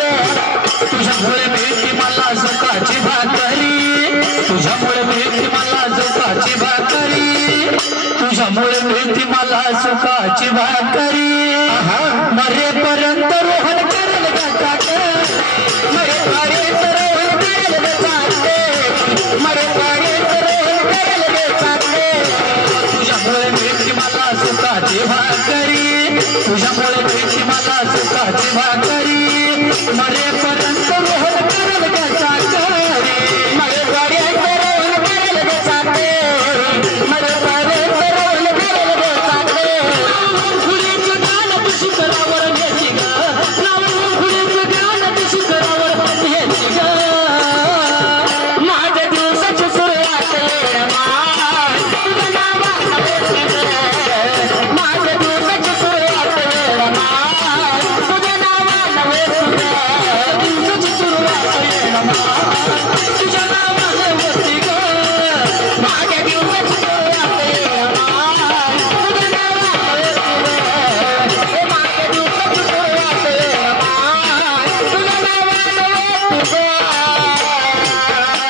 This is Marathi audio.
तुझ्यामुळे मिळते मला सकाळची भाकरी. तुझ्यामुळे मिळते मला सकाळची भाकरी. तुझ्यामुळे मिळते मला सकाळची भाकरी. मरेपर्यंत रोहन करेल तुझ्यामुळे मिळते मला सुखाची भाकरी. तुझ्यामुळे मिळते मला सुखाची भाकरी. Maria.